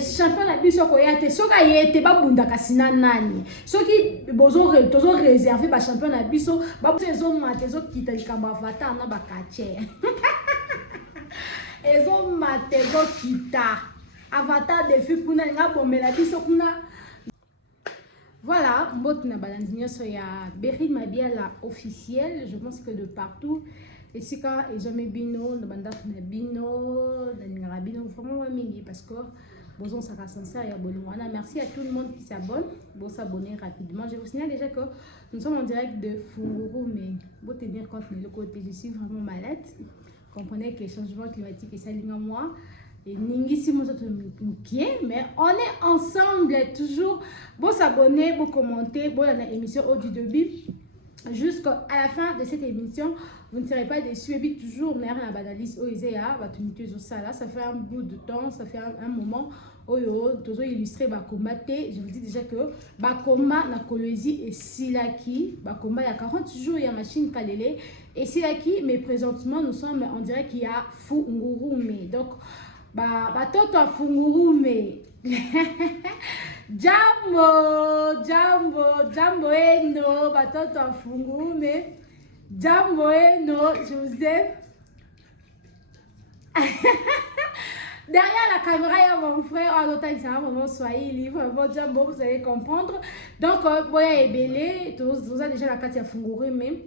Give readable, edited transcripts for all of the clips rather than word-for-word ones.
champion na biso ko yate soka yete babunda kasina nani soki bozo réserver ba champion na biso ba ezo mate ezo kita likamba avatar na ba kache ezo mate ezo kita avatar défi kuna nga bomela biso kuna. Voilà, mbotuna balanzinyo so ya Berry Mabiala officiel, je pense que de partout. Et si quand ils ont mis bino, le mandat na bino, la bino vraiment mingi parce que bon ça va sincère et abonnez-moi. Merci à tout le monde qui s'abonne. Bon s'abonner rapidement. Je vous signale déjà que nous sommes en direct de Funguru, mais bon tenir compte de le côté, je suis vraiment malade. Comprenez que les changements climatiques et ça ligne en moi. Et Ningisi mais on est ensemble toujours. Bon s'abonner, bon commenter, bon la émission au du début jusqu'à la fin de cette émission. Vous ne serez pas déçus. Et puis toujours mère la banalise au Isaiah, ça fait un bout de temps, ça fait un moment. Oyo, toujours illustré Bakoma T. Je vous dis déjà que Bakoma na Kolwezi et Silaki. Bakoma il y a 40 jours, il y a machine Kalele et Silaki. Mais présentement, nous sommes en direct qu'il y a Fungurume. Donc, toto a Fungurume. Jambo eno, toto a Fungurume. Jambo eno, je vous aime. Derrière la caméra, il y a mon frère, mon Swahili, vraiment Jambo, vous allez comprendre. Donc, Boya est belé, vous avez déjà la carte à Fungurume. Mais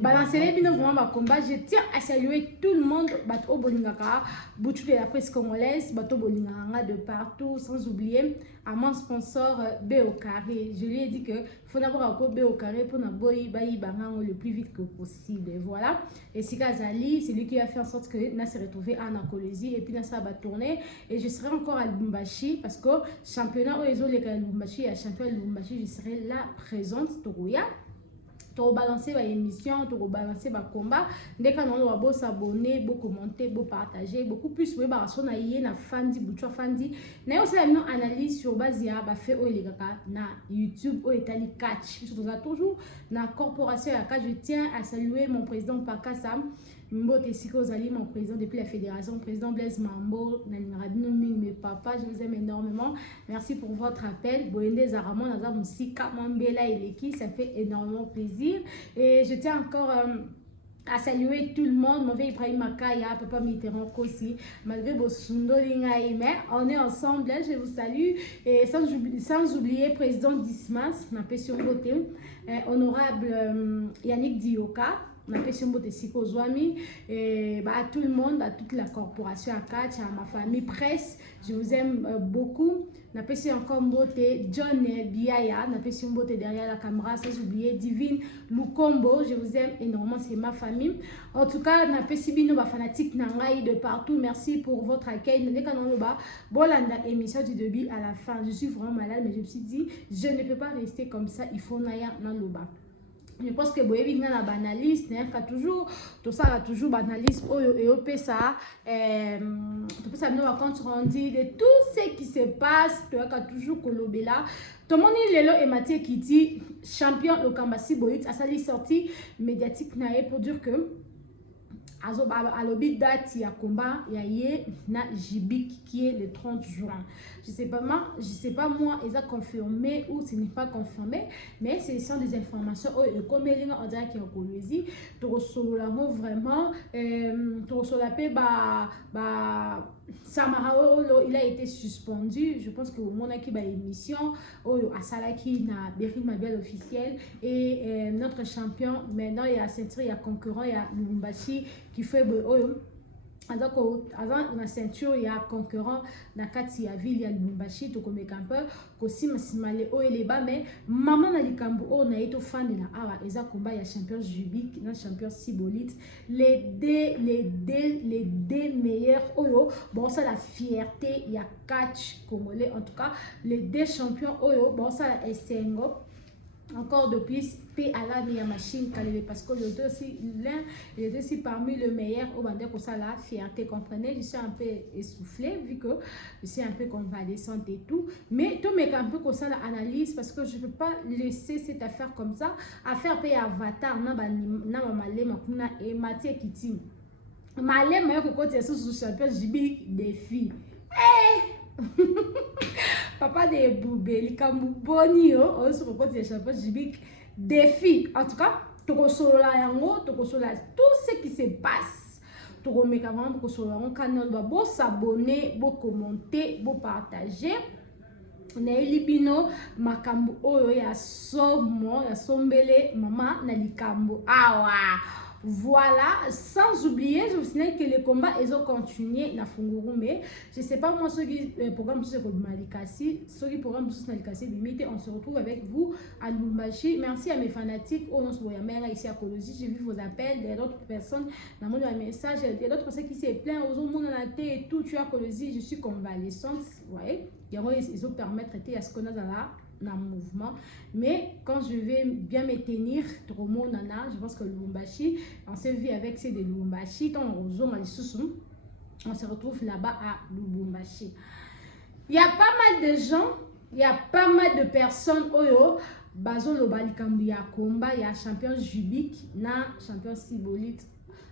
balancer les bino vraiment ma combat. Je tiens à saluer tout le monde bato bolingaka boutu de la presse congolaise bato bolinganga de partout, sans oublier à mon sponsor BO Carré. Je lui ai dit que faut d'abord avoir BO Carré pour na boy bayi bangango le plus vite que possible. Et voilà. Et Sika Zali, c'est lui qui a fait en sorte que na s'est retrouvé à Nakolezi et puis na ça va tourner et je serai encore à Lubumbashi parce que championnat oezo les Lubumbashi et championnat Lubumbashi je serai là présente Torouya. Tu balancer ma émission, tu balancer ma combat. Dès qu'on a beau s'abonner, beau commenter, beau partager, beaucoup plus. Oui, bah, on a eu na fandi, boucha fandi. Na aussi la analyse sur base ya ba fait au legaka na YouTube au Italie catch. On a toujours na corporation ya catch. Je tiens à saluer mon président Pakasam. Mbote Siko Zali, mon président depuis la fédération, président Blaise Mambo, mes papas, je vous aime énormément. Merci pour votre appel. Boende Zaramon, Nazar Moussika, Mambela et Leki, ça fait énormément plaisir. Et je tiens encore à saluer tout le monde. Mon vieux Ibrahim Makaya, Papa Mitterrand aussi, malgré vos sundolingaï, mais on est ensemble, là, je vous salue. Et sans oublier, président Dismas, ma passion beauté, honorable Yannick Dioka. Ma passion beauté Siko Zwami, et à tout le monde, à toute la corporation à Catch, à ma famille presse, je vous aime beaucoup. Ma passion encore beauté John Biaya, ma passion beauté derrière la caméra, sans oublier Divine Lukombo, je vous aime énormément, c'est ma famille. En tout cas, ma passion bino ba fanatique nangai de partout, merci pour votre accueil. Bolanda émission du début à la fin, je suis vraiment malade, mais je me suis dit, je ne peux pas rester comme ça, il faut naya naloba. Je pense que boyebi nga na banaliste ka toujours tout ça a toujours banaliste oyo et op ça tout ça nous compte rendu de tout ce qui se passe tu as toujours kolobela tout monde lelo et Mathieu qui dit champion le Kambasi Boyut a sali sortie médiatique naé pour dire que à l'obit date il y a combat il y a na Jibik qui est le 30 juin. Je sais pas moi ils ont confirmé ou ce n'est pas confirmé mais ce sont des informations comme elle on dirait qu'il y a Kolwezi to solo la mot vraiment to solo la Samara il a été suspendu. Je pense que au monde qui ba émission à Salaki na Berry Mabiala officiel et notre champion maintenant il y a ceinture il y a concurrent il y a Lubumbashi qui fait avant la ceinture il y a concurrent na kati ya ville ya Lubumbashi to comme campeur kosi masimale o eleba mais maman na likambo o na eto fan na awa eza combat ya champion Jubik na champion Sibolite les deux meilleurs oyo bon ça la fierté il y a catch congolais en tout cas les deux champions oyo bon ça la Esengo encore de plus P à la machine parce que les deux aussi l'un et deux aussi parmi le meilleur au bandé pour ça la fierté comprenez je suis un peu essoufflée vu que je suis un peu convalescente et tout mais tout mes un peu comme ça l'analyse parce que je peux pas laisser cette affaire comme ça affaire payer avatar na malema kuna et Mathieu Kiti malema yoko côté sous champion Jibik des filles Papa de Boubé, likambu boni yo, on se repose des champions JB défi. En tout cas, toko solola yango, toko solola tout ce qui se passe. Toko meka vraiment toko solola on canal ba bo s'abonner, bo commenter, bo partager. Na elibino makambu oyo ya somo ya sombele mama na likambu awa. Voilà, sans oublier, je vous signale que le combat ils ont continué na Funguru, mais je sais pas moi ce qui programme c'est comme Malikasi, ce qui programme c'est Malikasi limite, on se retrouve avec vous à Lubumbashi. Merci à mes fanatiques, on se voit ici à Kolosi, j'ai vu vos appels, des autres personnes, dans mon message, des autres personnes qui se plaignent aux autres monde en tête et tout, tu as Kolosi, je suis convalescente, vous voyez, ils ont permis de traiter à ce qu'on a là. Dans mouvement, mais quand je vais bien me tenir trop mon nana, je pense que Lubumbashi, on se vit avec ces de Lubumbashi, on se retrouve là-bas à Lubumbashi. Il y a pas mal de gens, il y a pas mal de personnes oyo bazo lobali kambiya komba ya champion Jubik na champion Sibolite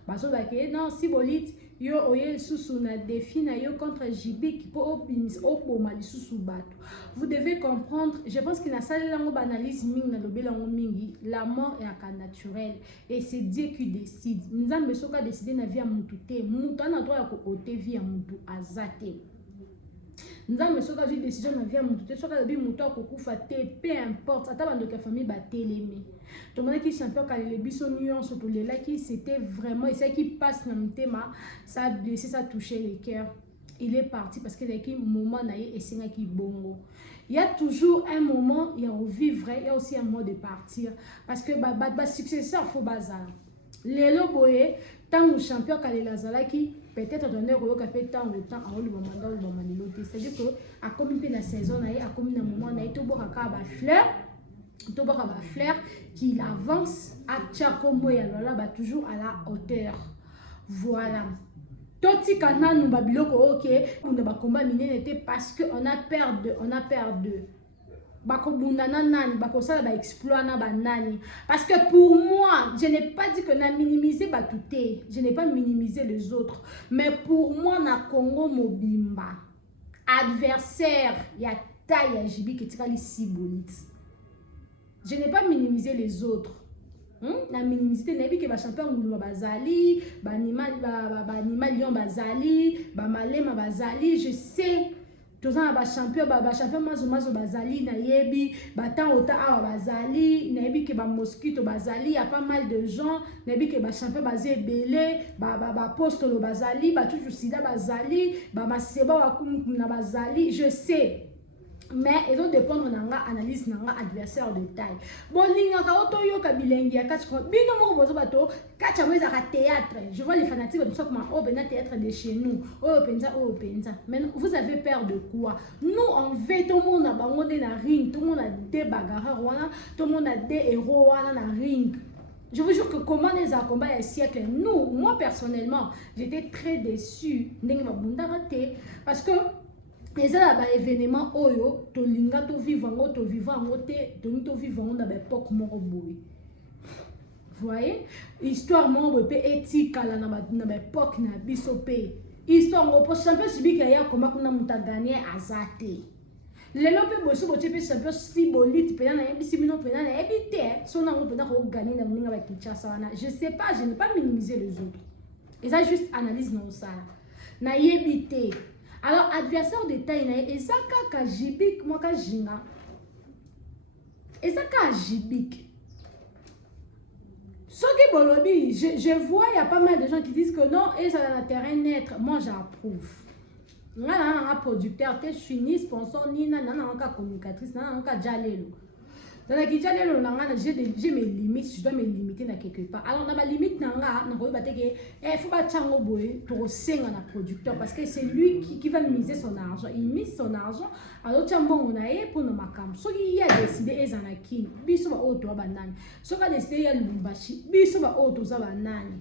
bazo baké non Sibolite yo oye susu na défi na yo contre Jubik pour obimis okoma lisusu bato. Vous devez comprendre, je pense qu'il y a ça lango banalise mingi na lobelango mingi, la mort est un naturel et c'est Dieu qui décide. Nzambe soka décider na vie ya mutu te, mutu ana droit ya ko ote vie ya mutu azate. Nzambe soka ju décision na vie ya mutu te, soka bi mutu akokufa te, peu importe, ata bando ka famille ba telemi. Tout le monde qui champion quand les biso nuance tout les là qui c'était vraiment et ça qui passe dans le thème, ça a blessé, ça a touché les cœurs. Il est parti parce qu'il y a un moment et c'est un qui bongo. Il y a toujours un moment, il y a au vivre, il y a aussi un moment de partir parce que bah successeur faut bazar. Les loboye tant le champion quand les lazala qui peut-être donner au capé tant au temps à le mandat ou manilo. C'est-à-dire que à comme une saison à comme un moment na tout boka ba fleur. Tout ba fleur qui avance à Tchakombo et alors là toujours à la hauteur. Voilà. Toti kana nous babiloko ok on ba combat miné était parce que on a perdu bako bundana nani bako sala ba exploit na ba nani parce que pour moi je n'ai pas dit que na minimiser batouté, je n'ai pas minimisé les autres, mais pour moi na Congo mobimba adversaire ya taille ya Jibi qui tira les Sibolite. Je n'ai pas minimisé les autres. La minimité n'est pas que les champions sont bazali, les lion bazali, les malema bazali. Je sais, tous les champions mazo bazali, na yebi, batan ota awa bazali, na yebi que les mosquito bazali. Il y a pas mal de gens, na yebi que les champions bazé belé, poste lo bazali, toujours sida bazali, maseba wakum na bazali. Je sais. Mais ils ont dépendre de l'analyse de l'adversaire de taille. Bon, je vois les fanatiques de théâtre de chez nous. Mais vous avez peur de quoi? Nous, on veut tout le monde a ring, tout le monde a des bagarres, tout le monde a des héros dans ring. Je vous jure que comment les combats il y a siècle, nous, moi personnellement, j'étais très déçue. Parce que et ça là événement oyo to linga to vivre en te to vivre en na époque moko boy. Vous voyez histoire moko pe éthique là na époque na biso pe histoire ngo pour champion Jubik ya comment kuna muta gagner azate lelo pe boso bo pe champion Sibolite pe na yebisi bino pe na ebite so na ngo pe na ko gagner na ninga ba Kinshasa wana. Je sais pas, je n'ai pas minimisé les autres et ça juste analyse non ça na yebite. Alors, adversaire de taille, et ça, quand Jubik, moi, quand Jina, et ça, quand Jubik, ce qui bolobi, je vois, il y a pas mal de gens qui disent que non, et ça dans le terrain net, moi, j'approuve. Moi, un producteur, je suis ni sponsor, ni communicatrice, ni jalelo. Dans la jalelo, j'ai mes limites, je dois me limiter dans quelque part. Alors, dans ma limite, il faut pas chango boy pour senga na producteur parce que c'est lui qui va miser son argent. Il mise son argent. Alors, chambo on a pour nos makam. So il a décidé ezanaki, biso ba auto banani. So ka décidé ya Lubumbashi, biso ba auto za banani.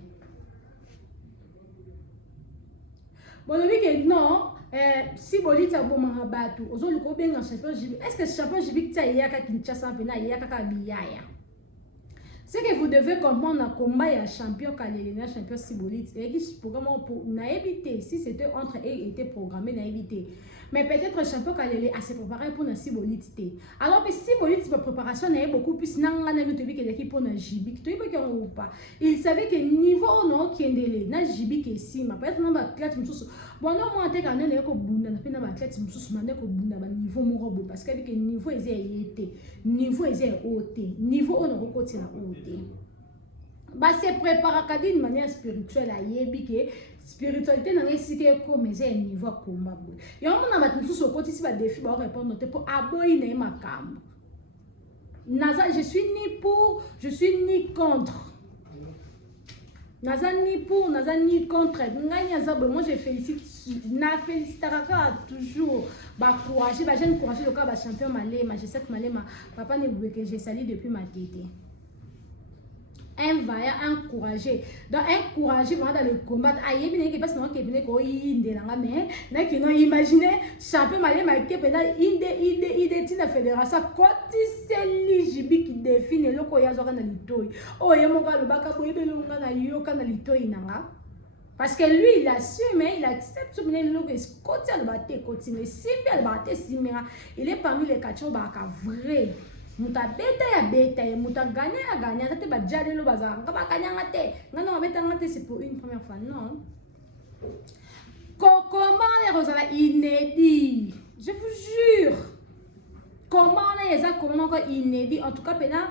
Bon, le week non. Sibolite a bomanga batu ozolu ko benga champion Jubik. Est-ce que champion Jubik ta yaka Kinshasa pena yaka ka biyaya? Ce que vous devez comprendre dans le combat, il y a champion Kalele, champion Sibolite. Et qui programme pour éviter. Si c'était entre eux, il était programmé, éviter. Mais peut-être champion Kalele a se préparé pour la Sibolite. Alors que Sibolite, la préparation n'est beaucoup plus pour la Jibik. Il savait que niveau non qui est délai, na Jibik et si, ma peut-être non, athlète, bon, non, moi, je suis un bunda, na athlète, niveau mon robot, parce que le niveau est été, niveau est haute, niveau on a recoté à haute. Bah, c'est préparé d'une manière spirituelle à yébike. Spiritualité n'a pas comme un niveau combat. Et on a battu tout ce côté si va défi pour répondre pour aboyer ma cam. Naza, je suis ni pour, je suis ni contre. Naza ni pour, naza ni contre. Moi je félicite, na félicitera toujours. Bah courage, bah j'aime courage le cas bah champion malé, je sais que malé ma papa ne voulait que j'ai sali depuis ma tétée. Un vaillant, encouragé. Donc, encouragé vraiment dans le combat. Aïe, bien que parce que nous avons inde la mais n'a qui nous imaginé champion malais marqué pendant inde tina fédération quand c'est Jibi qui définit le koya zoka na litoi. Oh, y'a mon gars le baka ko yebe lunga na yoka na litoi nanga. Parce que lui, il assume, il accepte ce que le côté de battre, continue. Si bien le battre, il est parmi les quatre baka vrai. Muta beta ya beta ya muta gagner ça te ba jale lo bazar ngaba kanyanga te ngana beta ngate c'est pour une première fois non comment les rosala inédit je vous jure comment les ça comment encore inédit en tout cas pendant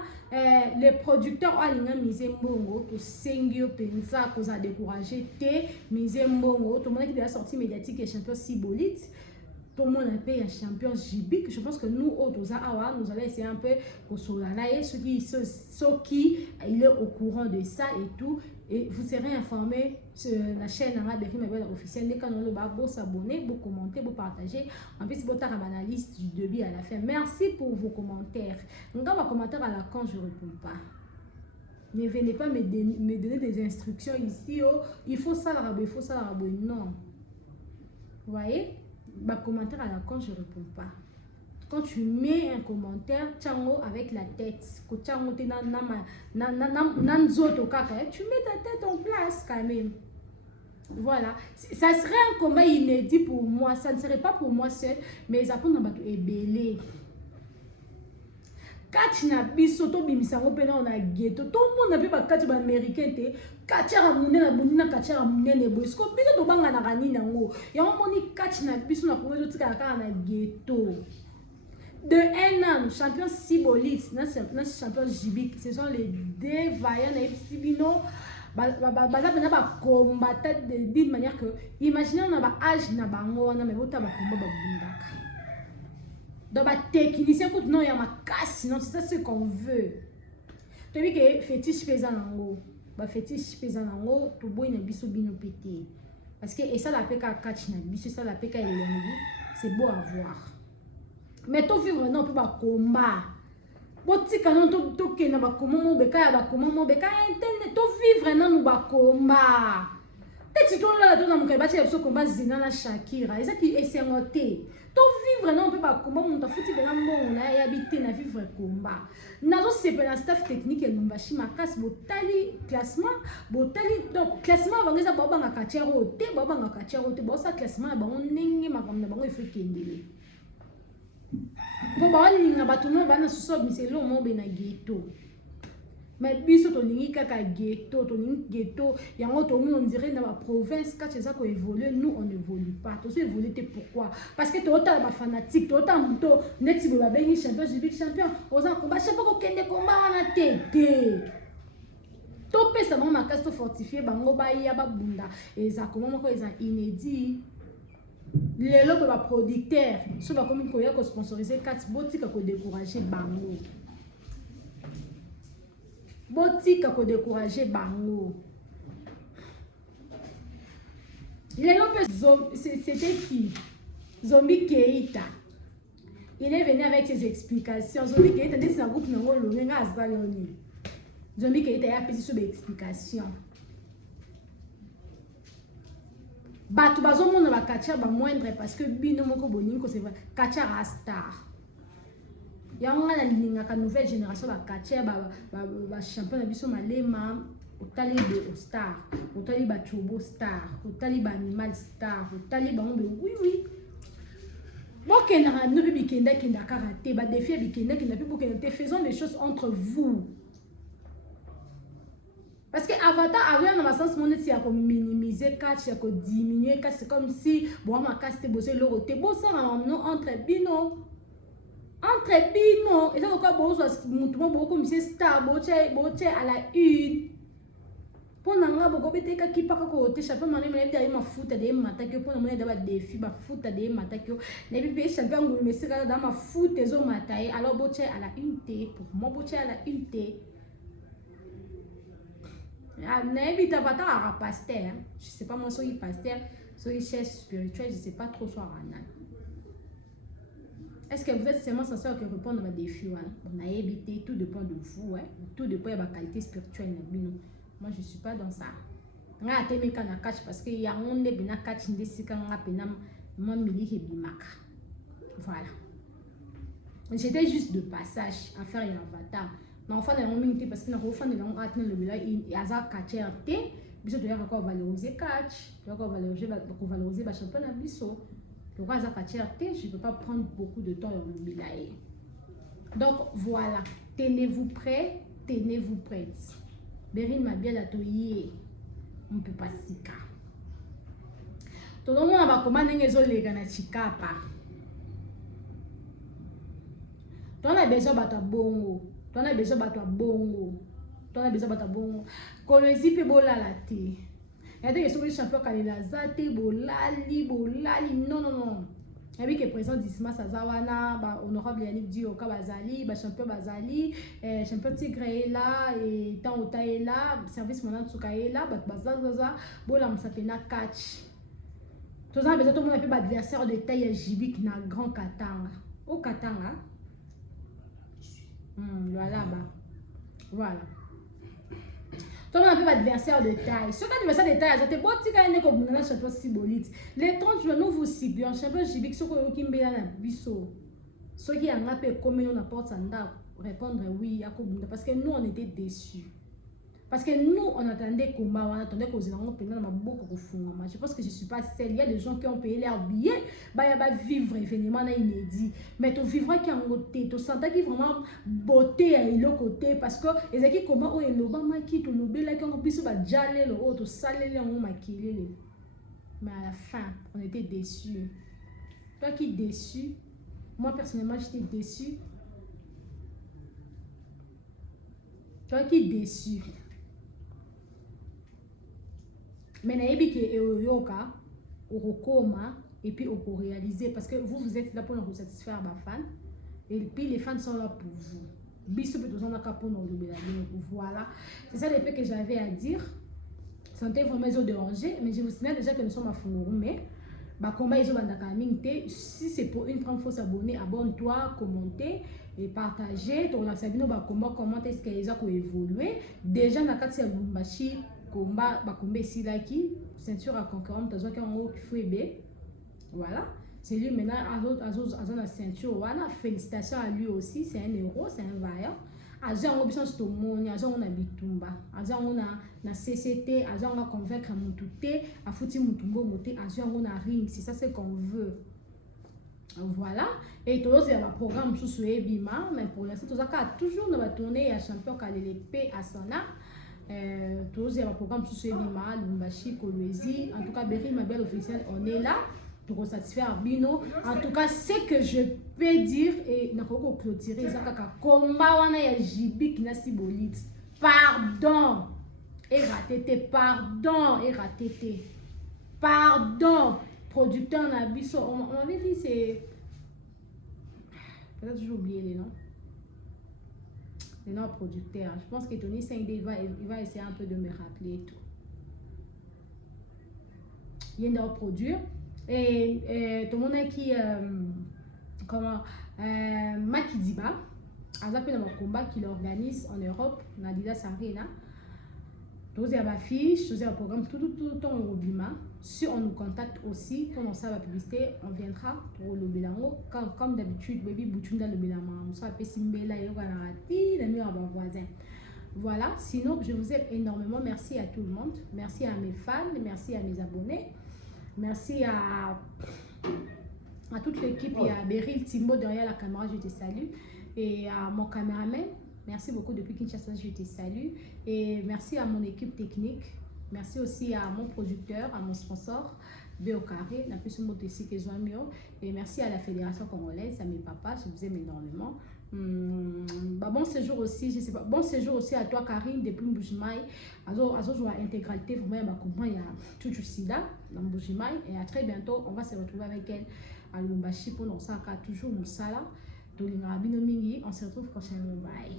les producteurs ont misé mbongo to sengio pensa cause a décourager te misé mbongo tout le monde qui a sorti médiatique et champion Sibolite. Tout le monde a payé un champion Jibik. Je pense que nous, autres, nous allons essayer un peu de ceux qui il est au courant de ça et tout. Et vous serez informés sur la chaîne officielle. Dès qu'on va s'abonner, vous commenter, vous partager. En plus, vous avez une analyse du début à la fin. Merci pour vos commentaires. Donc, dans vos commentaires à la quand je ne réponds pas. Ne venez pas me donner des instructions ici. Oh, il faut ça, il faut ça, non. Vous voyez? Bah, commentaire à la con, je ne réponds pas. Quand tu mets un commentaire, tchango avec la tête. Tu mets ta tête en place quand même. Voilà. Ça serait un combat inédit pour moi. Ça ne serait pas pour moi seul, mais ça peut être ébélé. Catch na biso to bimisango pena on a ghetto tout le monde n'a pas catch ba américain te catch a munene na bunina catch a munene boy sko biso to banga na kanini nango ya moni catch na biso na kongo tika ka na ghetto de un an champion Sibolite na champion Jibik ce sont les deux vaillants na Sibino baza pena ba combattre d'une manière que imaginez on a ba âge na bango na mais bota ba combat ba bundaka. Donc, les techniciens, non, il y a ma casse, non, c'est ça ce qu'on veut. Tu vois que fétiche pesa nango, fétiche pesa nango, tu bois une biso bino pété. Parce que et ça la peka catch na biso, ça la peka elongi, c'est beau à voir. Mais tu vivre non peut pas combat. Botika non to ke na ba combat mo beka ya ba combat mo beka internet, tu vivre non ba combat. Peut-être tu là tu na mo ka ba che combat zina na Shakira, et ça qui est sengoté. To vivre non peut pas combat mon ta fouti bena mbongo na ya habiter na vivre combat nazo c'est pas staff technique et mbashi makas botali classement botali donc classement bangeza baba nga kachero te baba nga kachero te bosa classement ba onenge makamna bango il faut kendele po ba linga batuno bana suso miselo mo bena ghetto mais biso to lingi kaka ghetto to lingi ghetto yango to on dirait dans la province quand ça ko évoluer nous on n'évolue pas to évoluer pourquoi parce que to ta ba fanatique to ta muto neti ba bengi champion Jibik champion oza combat chaque fois ko kende combat na tete to pesa mo makasi to fortifier bango ba ya ba bunda eza comment ko eza inédit lelo ba producteur so ba comme ko ya ko sponsoriser 4 botika ko décourager bango botika ko décourager bango. C'était qui? Zombie Keita. Il est venu avec ses explications. Zombie Keita, c'est un groupe non longa azaloni. Zombie Keita a fait sur des explications. Batu bazo mona ba kacha ba moindre parce que bino moko boningo c'est vrai kacha rastar. yango na lingaka nouvelle génération ba katia ba champion na biso malema otali be star otali ba chobo star otali ba animal star otali ba ngombe oui bokenda no bi kenda karaté ba défi bi kenda pe bokenda te faisons les choses entre vous. Parce que Avatar avait dans ma sens mon eti ya ko minimiser catch ya ko diminuer catch, c'est comme si bon ma casse te bosser le roté bosser entre bino et ça encore bon soit mutumo beaucoup monsieur star boche à la une pour nanga boko beteka kipaka ko te champion mané mais ta ma futa de mata que pour na da défi ba futa de mata que ne bi champion ngulu mais c'est dans ma futa zo mata alors boche à la une te pour moi boche à la une te. N'habite pas à pasteur. Je sais pas moi, soy pasteur, soy chef spirituel, je sais pas trop soit Ranan. Est-ce que vous êtes seulement censé répondre à mes défis? On a évité, tout dépend de vous, tout dépend de ma qualité spirituelle. Moi, je suis pas dans ça. On a été mis quand on catch parce qu'il y a un des bina catch ndesi quand on a peine moi mili bimaka. Voilà. J'étais juste de passage à faire un avatar. Mais enfin, on a parce que nous avons fait des langues le village et à catcher té, biso doit encore valoriser catch, doit encore valoriser ba championnat biso. Donc à catcher té, je peux pas prendre beaucoup de temps dans le village. Donc voilà, tenez-vous prêts, tenez-vous prêtes. Berine m'a bien atoyé, on peut pas sika. Tout le monde va commander les olégas na chikapa. On a besoin de bongo. On a besoin de bongo. On a besoin de bongo. Kolezi pe bolala te. Il y a des champions qui la zate bolali. Non. Et puis que président d'Isma Sazawana, honorable Yannick Dioka Bazali, champion Bazali, champion Tigre est là, et Taota est là, service Monan Tsuka est là, Bazaza, Bolam Sapena catch. Tout le monde a fait adversaire de taille Jibik na grand Katanga. Au Katanga. Voilà. Tout le monde a fait adversaire de taille. Ce adversaire de taille, c'était bon, tu as comme un champion Sibolite. Les 30 jours, nous vous ciblons, champion Jibik, ce que vous avez na biso. Ce qui a un peu comme on apporte ça, répondre oui, parce que nous, on était déçus. Parce que nous, on attendait combat, on attendait qu'aux États-Unis, on a beaucoup de fonds. Je pense que je ne suis pas seule. Il y a des gens qui ont payé leur billet, il y a vivre événement inédit. Mais tu vivras qui en côté, tu sens qui vraiment beauté à l'autre côté. Parce que les gens qui comment ils l'ont maquillé, tu l'as bien, qui ont pu se battre, le haut, tu salé, les ont maquillé. Mais à la fin, on était déçus. Toi qui es déçu, moi personnellement, j'étais déçu. Toi qui es déçu. Mais naebi ke yoka okoma et puis on réaliser parce que vous êtes là pour nous satisfaire ma fans et puis les fans sont là pour vous. Biso peut nous en pour nous voilà. C'est ça les faits que j'avais à dire. Santé vraiment ils ont dérangé mais je vous signale déjà que nous sommes à Funguru mais combat ils ont si c'est pour une première fois s'abonner, abonne-toi, commenter et partager. Donc la Sabino comment est-ce qu'ils ont évolué déjà na kati ya Lubumbashi combat ici là qui ceinture à concurrent dans un haut voilà c'est lui maintenant à la ceinture voilà félicitations à lui aussi c'est un héros c'est un vaillant Aza on besoin de money aza on a bitumba aza on a na CCT aza on a convaincre mututé a fouti mutumbo moté aza on a ring c'est ça c'est qu'on veut. Voilà et tous il y a un programme sous Ebima mais pour l'instant tout ça toujours dans la tournée à champion Kalelepe à Sana. Tous il y a un programme sous Ebima Lumbashi Kolwezi en tout cas Berry ma belle officielle on est là pour satisfaire Bino. En tout cas ce que je peux dire et n'a pas clôturer ça kaka combat wana ya Jibik na Sibolite pardon et raté pardon producteur na biso on avait dit c'est peut-être j'ai oublié les noms producteurs. Je pense que Tony 5D il va essayer un peu de me rappeler tout. Il vient de produire et tout le monde qui Makidiba a un combat qu'il organise en Europe, Nadidas Arena. tous à ma fiche, tous à programme, tout le temps au Bima. Si on nous contacte aussi, pour nous faire la publicité, on viendra pour le bilango. Comme d'habitude, baby boutunda le bilango. On soit pessimbela et on va rater les murs à mon voisin. Voilà, sinon je vous aime énormément. Merci à tout le monde. Merci à mes fans, merci à mes abonnés. Merci à toute l'équipe. Il y a Beryl Timbo derrière la caméra, je te salue. Et à mon caméraman, merci beaucoup depuis Kinshasa, je te salue. Et merci à mon équipe technique. Merci aussi à mon producteur, à mon sponsor, Béocaré, la plus mot ici que et merci à la Fédération congolaise, à mes papas, je vous aime énormément. Bon séjour aussi, je sais pas, bon séjour aussi à toi Karine depuis Mbujimaï. Azo intégralité vraiment comment il y a tout sida dans Mbujimaï et à très bientôt, on va se retrouver avec elle à Lubumbashi pour nos sacs toujours Moussala. On se retrouve prochainement. Bye.